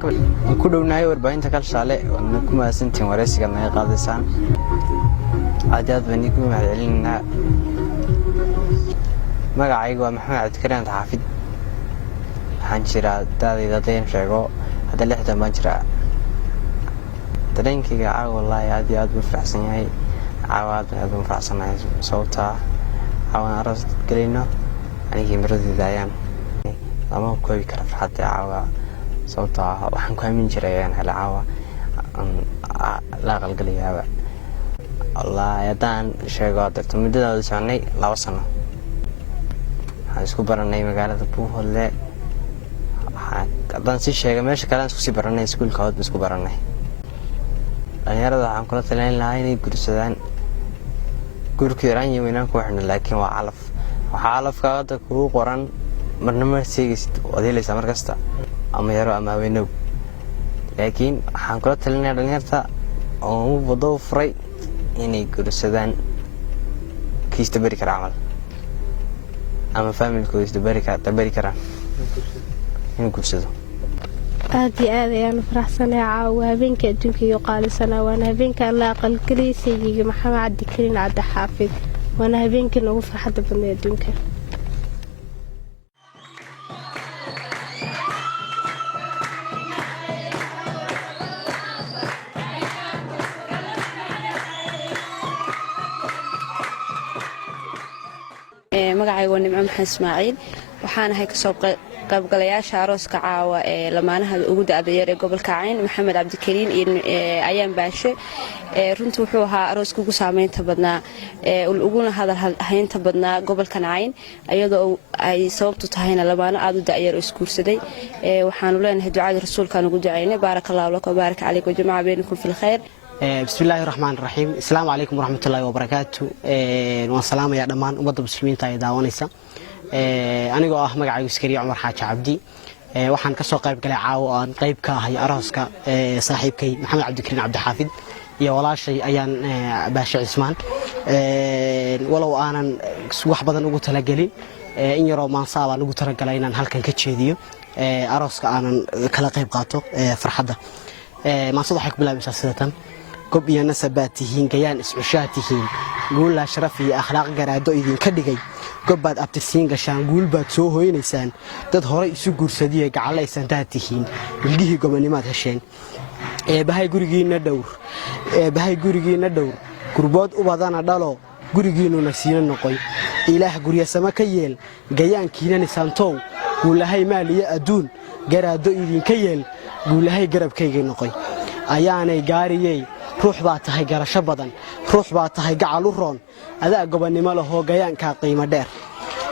waxaan ku dhownahay warbaahinta Kalshaale oo ku maasantiin wareysiga naga qaadaysan aad baan igu mahadcelinaa magacaygu waa Maxamed Cabdikariin Xaafid waxaan jiraa daadayda sheego hadda 60 baan jiraa dareenkayga wallahi aad buu faraxsan yahay aad buu faraxsanahay sababta aan aras galino anigii maradida ayaan ama koobi kara farxadda sababta waxaan ku aamin jiray aan helaawa la qalgaliyaaba Allah yadaan sheego dadka midada soconay 2 sano waxaan isku baranay magaalada Buuhoodle hadaan si sheegay meesha kale isku sii baranay iskuulka hawd isku baranay dhalinyarada waxaan kula talin lahaa inay gursadaan gurka yaraan yeeynaan ku waxna laakiin waa calafka ku qoran marnama seegist wadiilaysa markasta ama yaro ama weynow laakiin waxaan kula talinayaa dhalinyarta oo wado furay inay gursadaan kiista bari kara amal ama familkooda isbari kara in gursado aad ayaan faraxsanahay caawa habeenka adduunka iyo qaalisana waana habeenka la aqal kaliisayga Maxamed Cabdikariin Xaafid waana habeenka ugu farxadda badan adduunka magacaygu waa Nimco Maxamed Ismaaciil waxaan ahay ka soo qaybgalayaasha arooska caawa ee lamaanaha ugu da'da yar ee gobolka Cayn Maxamed Cabdikariin iyo ayaan baashe runtii wuxuu ahaa arooska ugu saameynta badnaa uguna hadal haynta badnaa gobolka Cayn iyadoo ay sababtu tahayna lamaano aad u da'yar oo iskuursaday waxaanu leenahay ducada rasuulkaan ugu ducaynay barakallahu lakum barak alaykum jamaa baynakum fil khayr بسم الله الرحمن الرحيم السلام عليكم ورحمة الله وبركاته والسلام يا دمان أمد المسلمين تايدا ونسا أنا جو أحمد عيوب سكري عمر حاج عبدي وحن كسر قريب كلا عاو قريب كهي أراسك صاحب كي محمد عبدكريم عبد الحافظ يا ولا شيء أيان باشا عثمان ولو أنا سوح بدن وقلت لجلي إن يرى ما صار وقلت لجلينا هل كان كتشيديو أراسك أنا كلا قريب قاتو فرحة ما صدحك بلا مساسدة كوبيا نسباتهين جيان اسعشاتهين قول لا شرفي أخلاق جرادو إذن كدقي كوباد أبتسين قشان قول باد سوهو إنسان داد هراء سوقور سدية قعلا إسانتاتهين لقيه قماني ما تهشين بهاي قرقين ندور كرباد أبادانا دالو قرقينو نسينا نقوي إله قريا سماكييل جيان كينا نسانتو قول لهاي مالي أدون جرادو إذن كييل قول لهاي قرب كيجي نقوي أياني قاريي روح باتهاي قرشة بدن روح باتهاي قعلو رون هذا قبل نماله هو جيان كقيمة دير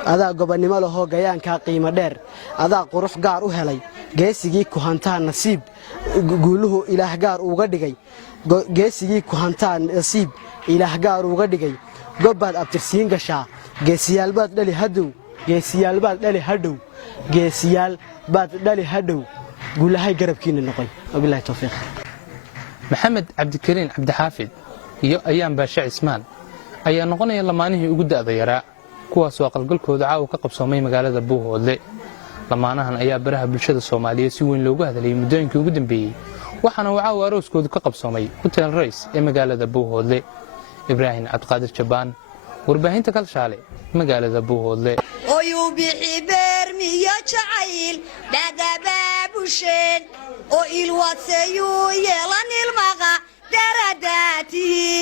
هذا قبل نماله هو جيان كقيمة دير هذا قروح قار وهلي جيسي كهانتان نصيب قوله إله قار وقدقي جيسي كهانتان نصيب إله قار وقدقي قبل أبترسين قشا جيسيال بات دلي هدو جيسيال بات دلي هدو جيسيال بات دلي هدو قول هاي قرب كين النقي وبالله التوفيق محمد عبدكريم عبد حافظ iyo ayaan baasha Ismaan ayaa noqonaya lamaanihii ugu da'da yaraa kuwaas oo qalgalkooda caaw ka qabsoomay magaalada Buuhoodle lamaanahan ayaa baraha bulshada Soomaaliyeed si weyn loogu hadalay muddooyinkii ugu dambeeyay waxaana uu caaw arooskooda ka qabsoomay Hotel Rays ee magaalada Buuhoodle Ibrahim Abdqaadir Jabaan warbaahinta Kalshaale magaalada Buuhoodle oo bixi beermiyo jacayl dagabaabushen oo ilwaasayu yeelan ilmaqa daradatiin